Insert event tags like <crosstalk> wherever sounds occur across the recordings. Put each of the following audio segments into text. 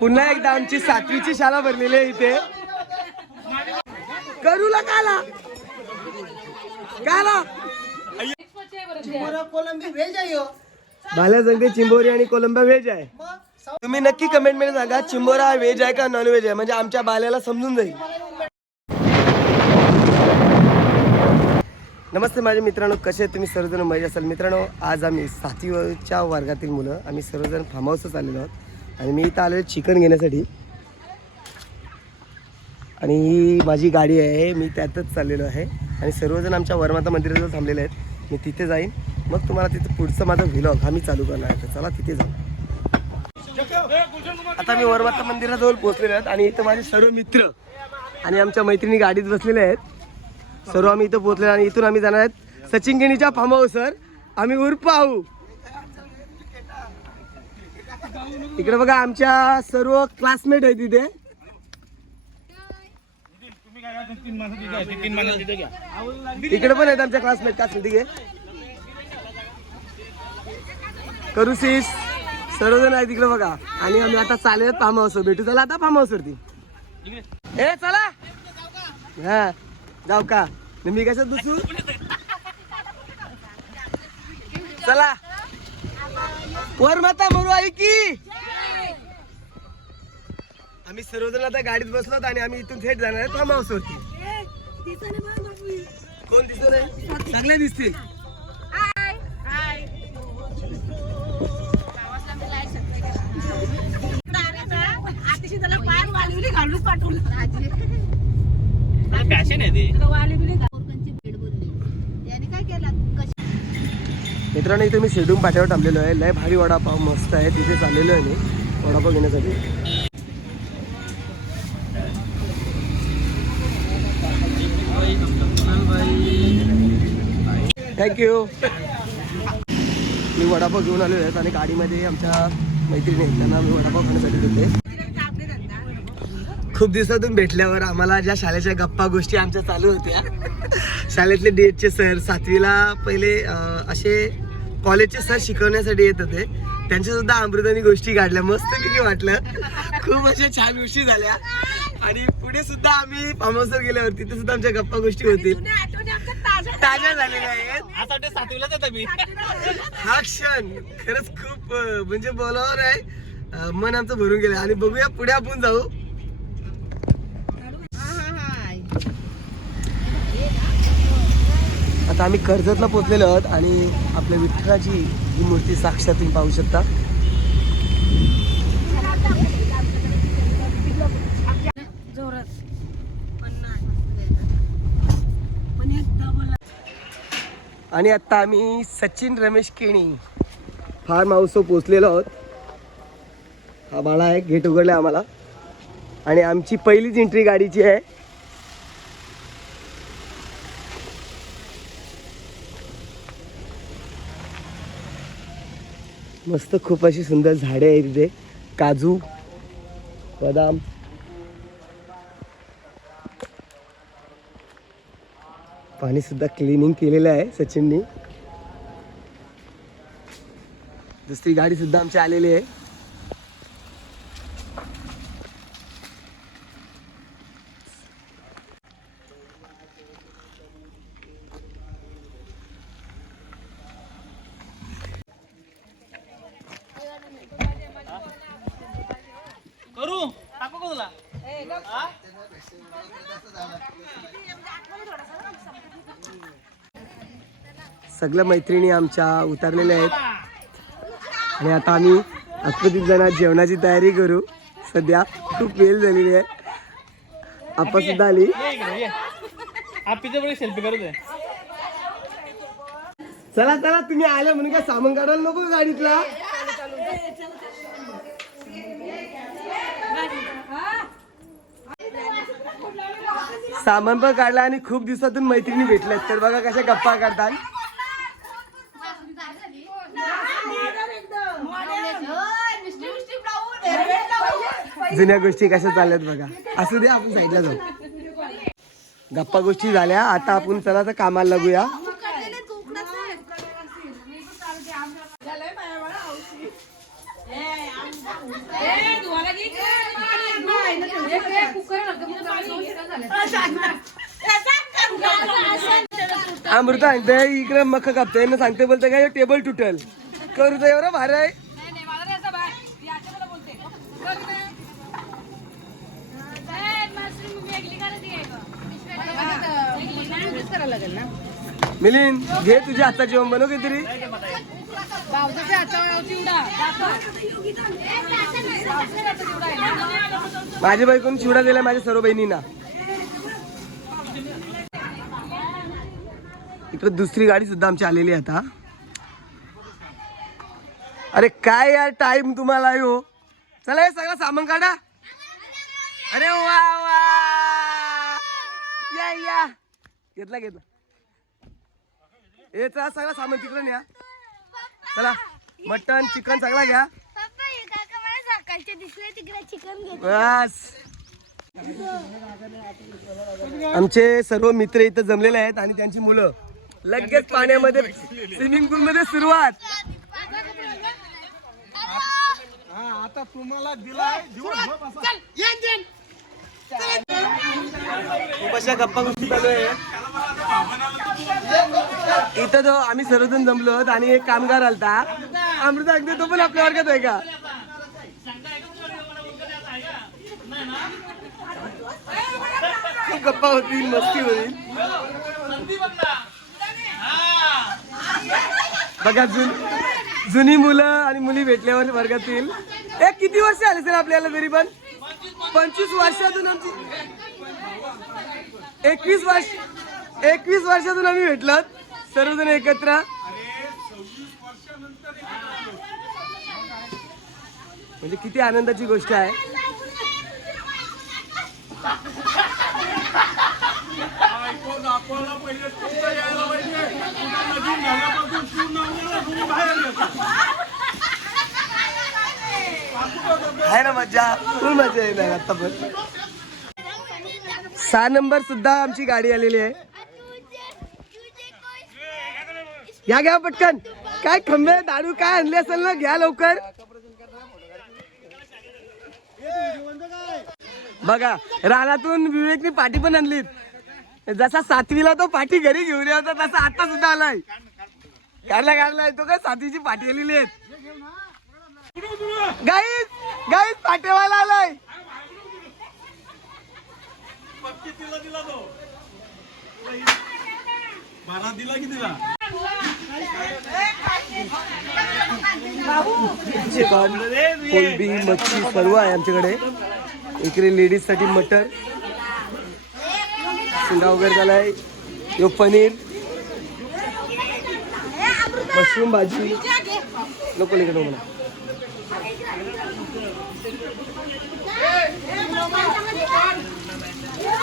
पुन्हा एकदा आमची सातवीची शाळा भरलेली आहे इथे. करूला काला. काला. कोलंबी भाल्या सांगते चिंबोरी आणि कोलंबा व्हेज आहे. तुम्ही नक्की कमेंटमध्ये सांगा चिंबोरा व्हेज आहे का नॉन व्हेज आहे? म्हणजे आमच्या बाल्याला समजून जाईल. नमस्ते माझे मित्रांनो कसे तुम्ही सर्वजण? मजा असाल. मित्रांनो आज आम्ही सातवीच्या वर्गातील मुलं. आम्ही सर्वजण फार्म हाऊसच आलेलो आहोत. आणि मी इथं आलेलो चिकन घेण्यासाठी. आणि ही माझी गाडी आहे मी त्यातच चाललेलो आहे. आणि सर्वजण आमच्या वरमाता मंदिराजवळ थांबलेले आहेत. मी तिथे जाईन. मग तुम्हाला तिथं पुढचं माझा व्हिलॉग हा मी चालू करणार आहे. तर चला तिथे जाऊ. आता मी वरमाता मंदिराजवळ पोहोचलेले आहेत आणि इथं माझे सर्व मित्र आणि आमच्या मैत्रिणी गाडीत बसलेले आहेत. सर्व आम्ही इथं पोहोचले आणि इथून आम्ही जाणार आहेत. सचिन गिणीच्या फार्म हाऊसवर आम्ही उर्फ आहो. इकडे बघा आमच्या सर्व क्लासमेट आहेत तिथे इकडे पण आहेत आमच्या क्लासमेट क्लासमेट तिघे आहे. सर्वजण आहेत तिकडे बघा. आणि आम्ही आता चालत फार्म हाऊस भेटू चला आता फार्म हाऊस वरती. ए चला. हा जाऊ का? मी कसं बसू? चला. वर माता म्हणू आई की? आम्ही सर्वजण आता गाडीत बसलो आणि आम्ही इथून थेट जाणार आहे. फार्म वरती कोण दिसत आहे चांगले दिसतील. फॅशन आहे ते. मित्रांनो इथे मी शेडूम पाट्यावर थांबलेलो आहे. लय भारी वडापाव मस्त आहे. तिथे चाललेलो आहे मी. वडापाव घेण्यासाठी. थँक्यू मी वडापाव घेऊन आलेलो आहेत आणि गाडीमध्ये आमच्या मैत्रिणी आहेत, त्यांना मी वडापाव खाण्यासाठी देते. खूप दिवसातून भेटल्यावर आम्हाला ज्या शाळेच्या गप्पा गोष्टी आमच्या चालू होत्या शाळेतले डेटचे सर सातवीला पहिले असे कॉलेजचे सर शिकवण्यासाठी येत होते. त्यांच्या सुद्धा अमृतानी गोष्टी काढल्या. मस्त पैकी वाटलं. खूप अशा छान गोष्टी झाल्या. आणि पुढे सुद्धा आम्ही फार्म हाऊसवर गेल्यावर तिथे सुद्धा आमच्या गप्पा गोष्टी होतील. ताज्या झालेल्या आहेत. असं वाटतं सातवीलाच होता मी हा क्षण. खरंच खूप म्हणजे बोलावर आहे. मन आमचं भरून गेलं आणि बघूया पुढे आपण जाऊ. आता आम्ही कर्जतला पोहोचलेलो आहोत आणि आपल्या विठ्ठलाची ही मूर्ती साक्षात तुम्ही पाहू शकता. आणि आता आम्ही सचिन रमेश केणी फार्म हाऊसवर पोचलेलो आहोत. हा बाळा आहे गेट उघडलं आम्हाला. आणि आमची पहिलीच एंट्री गाडीची आहे. मस्त खूप अशी सुंदर झाडे आहेत तिथे काजू बदाम. पाणी सुद्धा क्लिनिंग केलेलं आहे सचिननी. दुसरी गाडी सुद्धा आमची आलेली आहे करू टाकू का तुला हा? सगळ्या मैत्रिणी आमच्या उतरलेल्या आहेत. आणि आता आम्ही आत्मतीत जाणार जेवणाची तयारी करू. सध्या खूप वेळ झालेली आहे. आपण सुद्धा आली. सेल्फी करत आहे चला चला तुम्ही आल्या म्हणून काय सामान काढायला नको का गाडीतला? सामान पण काढला आणि खूप दिवसातून मैत्रिणी भेटल्यात. तर बघा कशा गप्पा काढतात जुन्या गोष्टी कशा चालल्यात बघा. असू दे आपण साईडला जाऊ. गप्पा गोष्टी झाल्या. आता आपण चला तर कामाला लागूया. अमृता सांगते इकडे मख कापतोय. ना सांगते बोलते काय टेबल तुटल. करू दे एवढं भारी आहे. मिलिंद घे तुझ्या हातात जेवण बनव काहीतरी. माझ्या बायकोन चिवडा दिलाय माझ्या सर्व बहिणींना. इकडे दुसरी गाडी सुद्धा आमची आलेली आहे आता. अरे काय यार टाइम तुम्हाला यो चला हे सगळं सामान काढा. अरे वा वा. या या. घेतला घेतला. हे चला सगळं सामान तिकडे न्या चला मटन चिकन सगळा घ्या. हे बस. आमचे सर्व मित्र इथं जमलेले आहेत आणि त्यांची मुलं. लगेच पाण्यामध्ये स्विमिंग पूल मध्ये सुरुवात आता तुम्हाला दिलाय खूप अशा गप्पा गोष्टी चालू आहे. इथं जो आम्ही सर्वजण जमलो आणि एक कामगार आलता. अमृता अगदी तो पण आपल्या वर्गात आहे का? खूप गप्पा होतील मस्ती होईल. बघा जुन जुनी मुलं आणि मुली भेटल्यावर वर्गातील एक किती वर्ष आले सर आपल्याला तरी पण? पंचवीस वर्षातून आमची एकवीस वर्ष एकवीस वर्षातून आम्ही भेटलात. सर्वजण एकत्र. म्हणजे किती आनंदाची गोष्ट आहे. ऐकून पहिले यायला पाहिजे? कुठं तुम्ही बाहेर आहे ना मज्जा? फुल मजा येणार आता पण. सहा नंबर सुद्धा आमची गाडी आलेली आहे. या घ्या पटकन. काय खंबे दारू काय आणले असेल ना घ्या लवकर. बघा रानातून विवेकनी पाठी पण आणलीत. जसा सातवीला तो पाठी घरी घेऊन होता तसा आता सुद्धा आलाय. काढला काढलाय तो काय सातवीची पाठी आलेली आहेत. गाईज गाईज पाटेवाला आलाय. पक्की तिला दिला तो बारा दिला की दिला कोलबी मच्छी सर्व आहे आमच्याकडे. इकडे लेडीजसाठी मटर. शिंगा वगैरे झालाय. यो पनीर. मशरूम भाजी. नको इकडे मला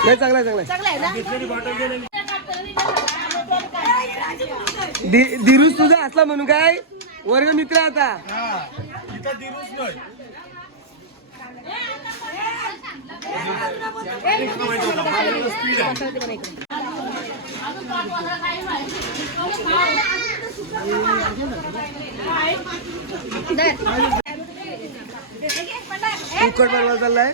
नाही चांगला आहे, चांगला आहे. दिरूस तुझा असला म्हणून काय? वर्ग मित्र आता इथं दिरूच नाही कुकर बनवायला चाललाय.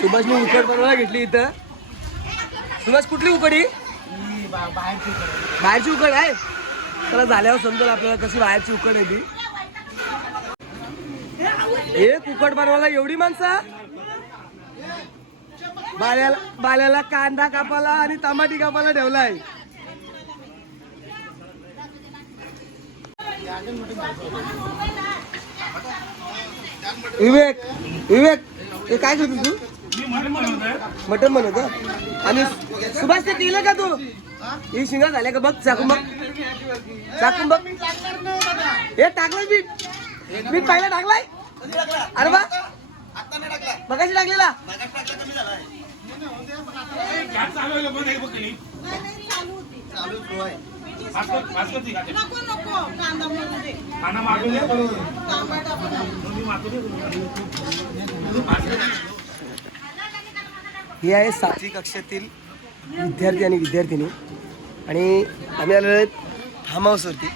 सुभाषने उकड बनवायला घेतली इथं. सुभाष कुठली उकडी? बाहेरची उकड आहे. त्याला झाल्यावर समजेल आपल्याला कशी बाहेरची उकड आहे ती. एक उकड बनवायला एवढी माणसं? बाल्याला बाल्याला कांदा कापाला आणि टमाटी कापाला ठेवलाय. विवेक विवेक हे काय करतो तू? मटन बनवतो आणि सुभाष ते केलं का तू? ही शिंगा झाल्या का? बघ चाकून बघ. चाकून बघ. हे टाकलं मीठ. मीठ पहिला टाकलाय? अरे बा मगाशी टाकलेला. ही आहे सातवी कक्षातील विद्यार्थी आणि विद्यार्थिनी. आणि आम्ही आलेलो आहेत फार्म हाऊसवरती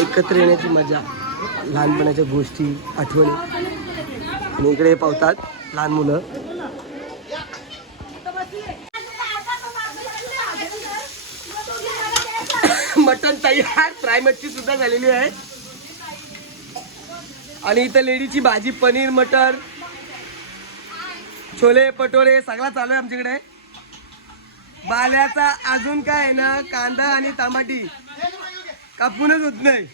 एकत्र येण्याची मजा लहानपणाच्या गोष्टी आठवणी. आणि इकडे पावतात लहान मुलं. <coughs> मटन तयार फ्राय सुद्धा झालेली आहे. आणि इथं लेडीची भाजी पनीर मटर छोले पटोरे सगळा चालू आहे आमच्याकडे. बाल्याचा अजून काय आहे ना कांदा आणि टमाटी. कापूनच होत नाही.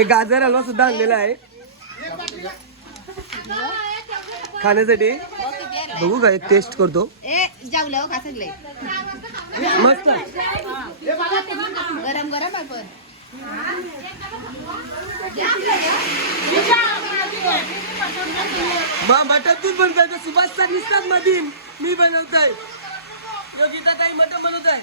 एक गाजर हलवा सुद्धा आणलेला आहे. खाण्यासाठी. बघू का एक टेस्ट करतो मस्त. गरम गरम आहे पण. मटन तूच बनवतोय सुभाष सर निसतात मधी. मी बनवतोय. योगिता ताई मटन बनवत आहे.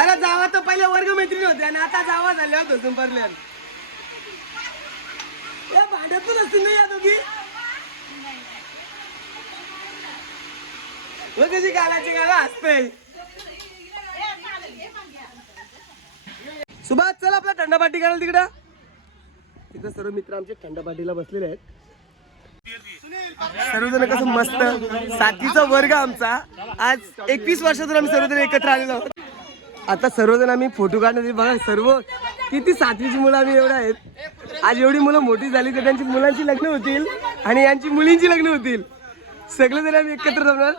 अरे जावा तर पहिले वर्ग मैत्रिणी होते आणि आता जावा झाले होते संपर्ल्यान या भांड्यातून असतील ना या दोघी? बघ कशी गालाची गाला असते सुभाष चल आपला थंड पार्टी करायला तिकडं. तिथं सर्व मित्र आमचे थंड पार्टीला बसलेले आहेत. सर्वजण कसं मस्त साथीचा वर्ग आमचा. आज एकवीस वर्षातून आम्ही सर्वजण एकत्र आलेलो आहोत. आता सर्वजण आम्ही फोटो काढण्यासाठी बघा सर्व किती सातवीची मुलं आम्ही एवढं आहेत. आज एवढी मुलं मोठी झाली तर त्यांची मुलांची लग्न होतील आणि यांची मुलींची लग्न होतील. सगळे जण आम्ही एकत्र जमणार.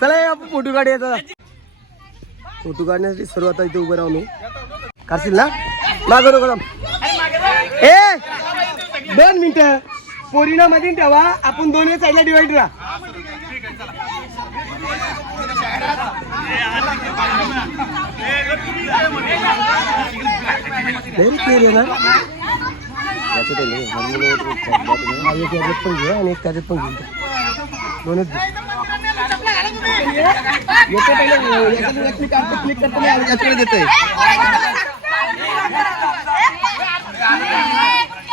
चला आपण फोटो काढूया फोटो काढण्यासाठी सर्व आता इथे उभं राहू मी. काढशील ना? मागं रोग ए दोन मिनिट. पोरीना मध्ये ठेवा. आपण दोन्ही साईडला डिवाइड राहा. एक याच्यात पण घे आणि एक त्याच्यात पण घेऊन दोनच घे. करतो, याच्याकडे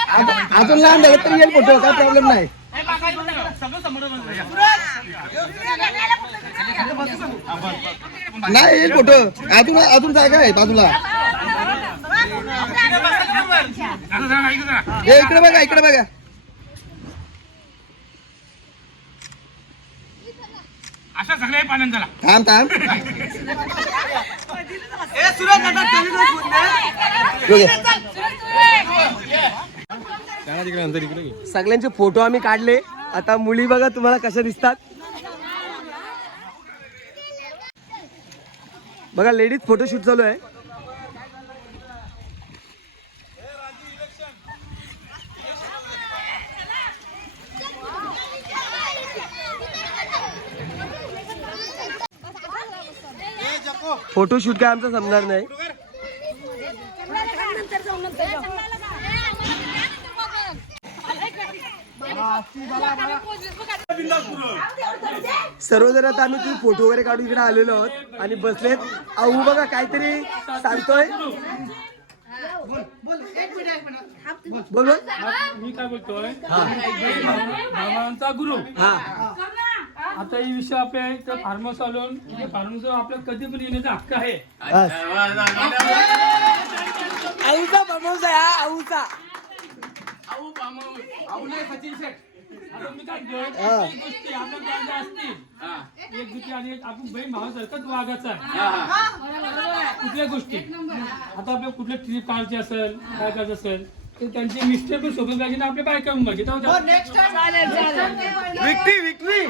अजून- अजून लहान झालं तरी येईल फोटो काय प्रॉब्लेम नाही नाही येईल फोटो अजून अजून जागा आहे बाजूला. ए, इकडे बघा इकडे बघा. पाण्यात झाला थांब थांब. सगळ्यांचे फोटो आम्ही काढले. आता मुली बघा तुम्हाला कशा दिसतात. बघा लेडीज फोटोशूट चालू आहे. फोटोशूट काय आमचं समजणार नाही. सर्वजण आता आम्ही तुम्ही फोटो वगैरे काढून इकडे आलेलो आहोत आणि बसलेत. अहो बघा काहीतरी सांगतोय. बोल बोल. मी काय बोलतोय? भावांचा गुरु. हा. आता ही विषय आपल्या इथं फार्मस आलोन फार्मस आपल्या कधी पण येण्याचा हक्क आहे. बस. आऊचा. बमोसा आहे हा आऊचा आता मी काय म्हणतोय, हा. काही गोष्टी आपल्या ज्या असतील. एक गोष्टी आणि एक आपण बहीण भावासारखंच वागायचं आहे. कुठल्या गोष्टी? आता आपल्या कुठल्या ट्रिप काढायची असेल काय करायचं असेल तर त्यांचे मिस्टर पण सोबत पाहिजे ना आपल्या बायका पण पाहिजे त्या- विक्ट्री विक्ट्री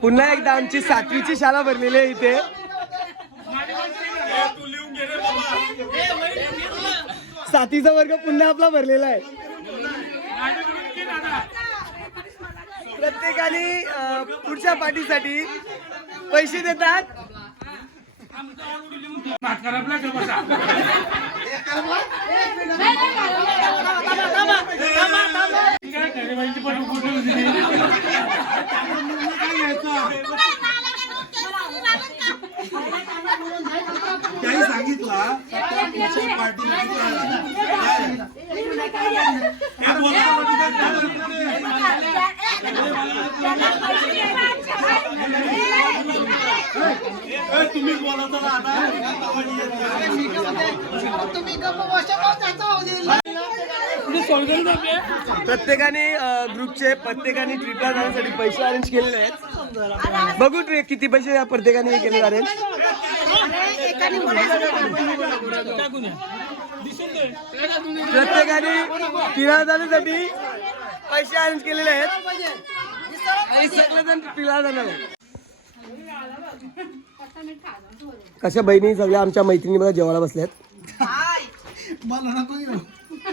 पुन्हा एकदा आमची सातवीची शाळा भरलेली आहे इथे. सातीचा वर्ग पुन्हा आपला भरलेला आहे. प्रत्येकाने पुढच्या पाठीसाठी पैसे देतात नाटकाला आपला का बसा ठीक आहे, गरिबांची पण कुठे होती ती? त्याही सांगितला पुढच्या पार्टीमध्ये काय ते बोलता बोलता काय झालं ए, तुम्हीच बोलायचं ना आता कुठे सोडून जाते प्रत्येकाने ग्रुपचे प्रत्येकाने ट्रिपला जाण्यासाठी पैसे अरेंज केलेले आहेत. बघू ट्रिप किती पैसे या प्रत्येकाने हे केले अरेंज प्रत्येकाने फिरायला जाण्यासाठी पैसे अरेंज केलेले आहेत. आणि सगळेजण फिरायला जाणार आहेत. कशा बहिणी सगळ्या आमच्या मैत्रिणी बघा जेवायला बसल्यात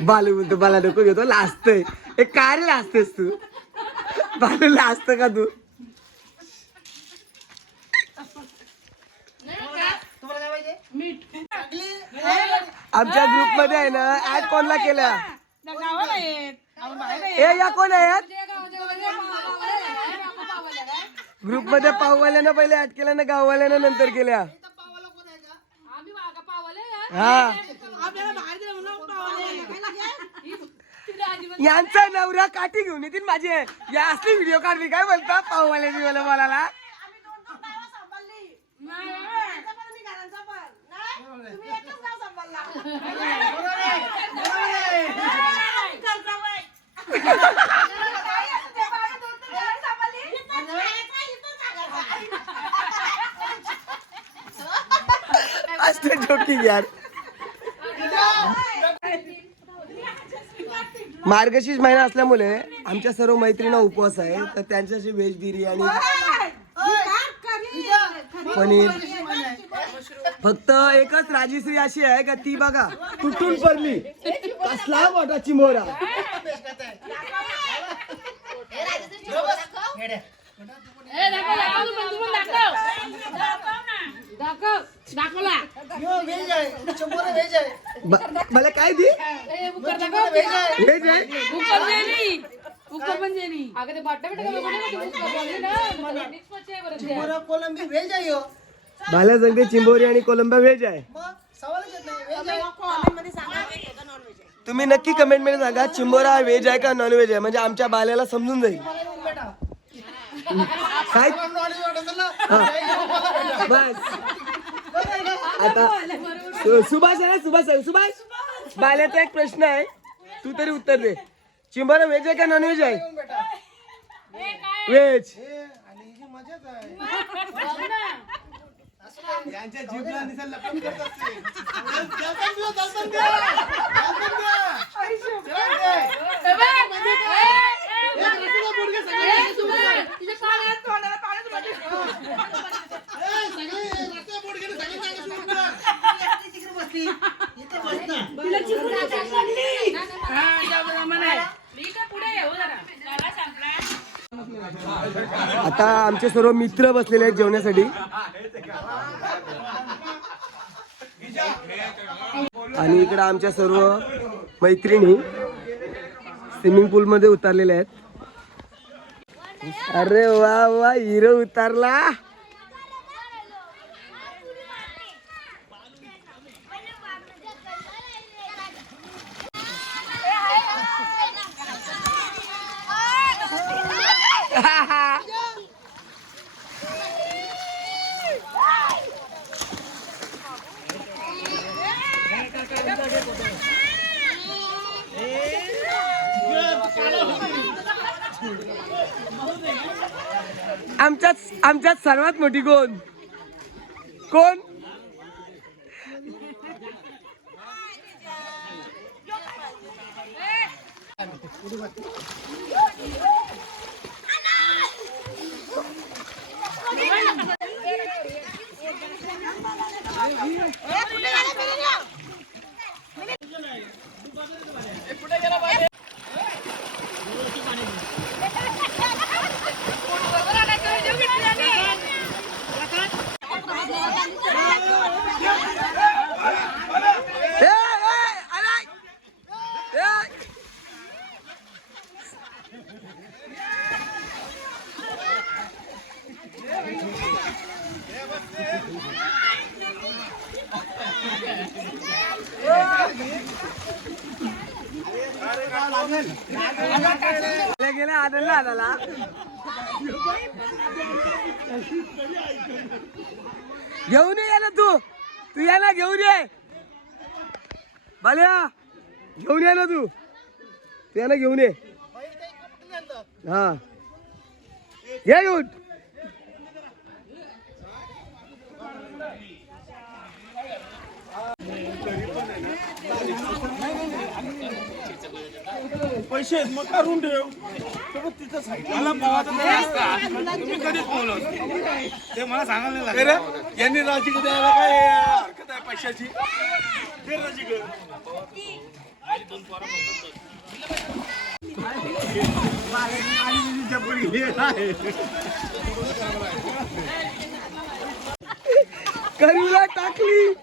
बालू बोलतो बाला नको घेतो लाजतोय. हे काय रे लाजतेस तू. बालू लाजत का तू? आमच्या ग्रुपमध्ये आहे ना ऍड कोणला केल्या ए या कोण आहेत? ग्रुपमध्ये पाववाल्यानं पहिले ऍड केल्या ना गाववाल्यानं नंतर केल्या. हा. यांचा नवरा काठी घेऊन येतील माझी. या असली व्हिडिओ काढली काय बोलता? पाववाल्याची मला बोलायला. असते जोकिंग यार मार्गशीर्ष महिना असल्यामुळे आमच्या सर्व मैत्रिणींना उपवास आहे. तर त्यांच्याशी व्हेज बिर्याणी पनीर. फक्त एकच राजश्री अशी आहे का ती बघा तुटून पडली. कसला मोठा चिमोरा. ब- मला काय दी? व्हेज आहे भाल्या सांगते चिंबोरी आणि कोलंबा व्हेज आहे. तुम्ही नक्की कमेंटमध्ये सांगा चिंबोरा हा व्हेज आहे का नॉन व्हेज आहे? म्हणजे आमच्या बाल्याला समजून जाईल. काय? हा. बस. आता सुभाष आहे ना सुभाष आहे सुभाष? बाल्याचा एक प्रश्न आहे. तू तरी उत्तर दे. चिंबोरा व्हेज आहे का नॉन व्हेज आहे? व्हेज यांच्या <laughs> असते <laughs> आता आमचे सर्व मित्र बसलेले आहेत जेवण्यासाठी. आणि इकडे आमच्या सर्व मैत्रिणी स्विमिंग पूल मध्ये उतरलेल्या आहेत. अरे वा वा हिरो उतरला. आमच्यात सर्वात मोठी कोण? कोण? बाल्या घेऊन ये ना तू. तू या ना घेऊन ये. हा. ये घेऊन. पैसे आहेत, मग करून ठेव. तर मग तिथं असतं? तुम्ही कधीच बोलत ते मला सांगायला नाही लागलं. यांनी राजीकडे द्यायला काय हरकत आहे पैशाची? करूला टाकली.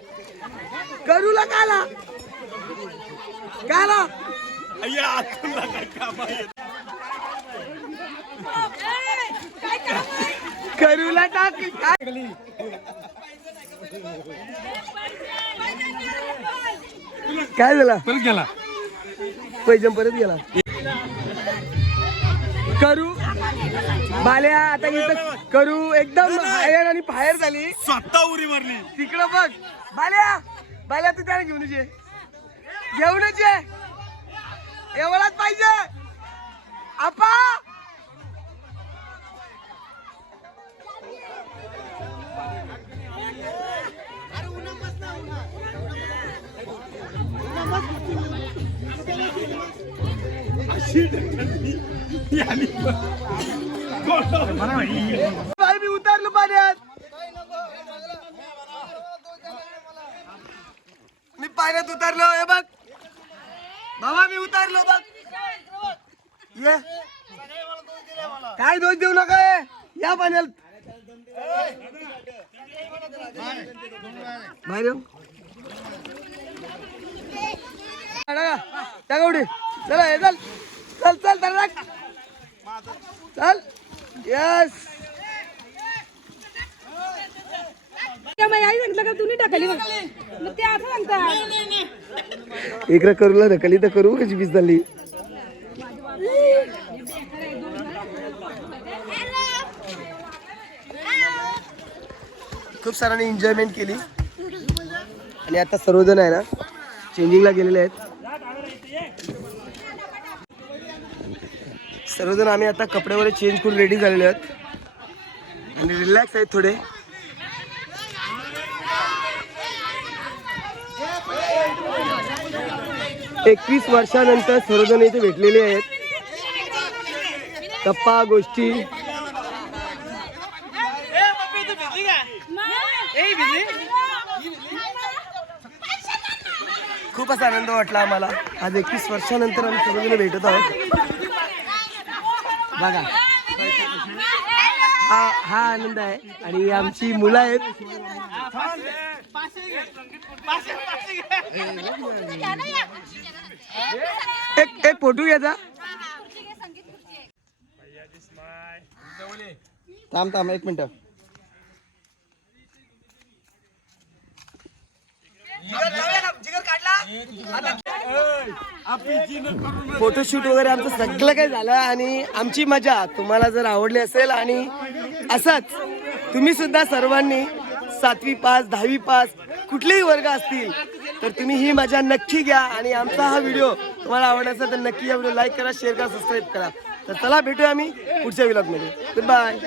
करूला काला. काला. अय्या, आतूनला काय काम आहे? करूला टाकली. काय? काय झाला? परत गेला. पैजम परत गेला. करू? बाल्या आता इथं करू. एकदम बाहेर आणि बाहेर झाली. स्वतः उरी मारली. तिकडं बघ. बाल्या बाल्या तू त्याला घेऊनच ये. घेऊनच ये. एवढाच पाहिजे. आपा! बाई मी उतरलो पाण्यात मी पाण्यात उतरलो हे बघ. बाबा मी उतरलो बघ. ये. काय दोष देऊ नका या पाण्यात बाहेर येऊ. टाका उडी चला हे चल. चल चल तर. चल. यस आई सांगितलं का तुम्ही टाकली मग मग ते असं सांगतात इकडे करूला ढकली तर करू कशी बीस झाली खूप सारांनी एन्जॉयमेंट केली. आणि आता सर्वजण आहे ना चेंजिंगला गेलेले आहेत. सर्वजण आम्ही आता कपडे वगैरे चेंज करून रेडी झालेले आहेत. आणि रिलॅक्स आहेत थोडे. एकवीस वर्षानंतर सर्वजण इथे भेटलेले आहेत. गप्पा गोष्टी. खूपच आनंद वाटला आम्हाला. आज एकवीस वर्षानंतर आम्ही सर्वजण भेटत आहोत. बघा. हा हा आनंद आहे. आणि आमची मुलं आहेत. एक एक फोटो घ्यायचा थांब थांब एक मिनिट. फोटोशूट वगैरे आमचं सगळं काही झालं आणि आमची मजा तुम्हाला जर आवडली असेल आणि असंच तुम्ही सुद्धा सर्वांनी सातवी पास दहावी पास कुठलेही वर्ग असतील तर तुम्ही ही मजा नक्की घ्या आणि आमचा हा व्हिडिओ तुम्हाला आवडला असेल तर नक्की या व्हिडिओ लाईक करा शेअर करा सबस्क्राईब करा. तर चला भेटूया आम्ही पुढच्या व्लॉगमध्ये गुड बाय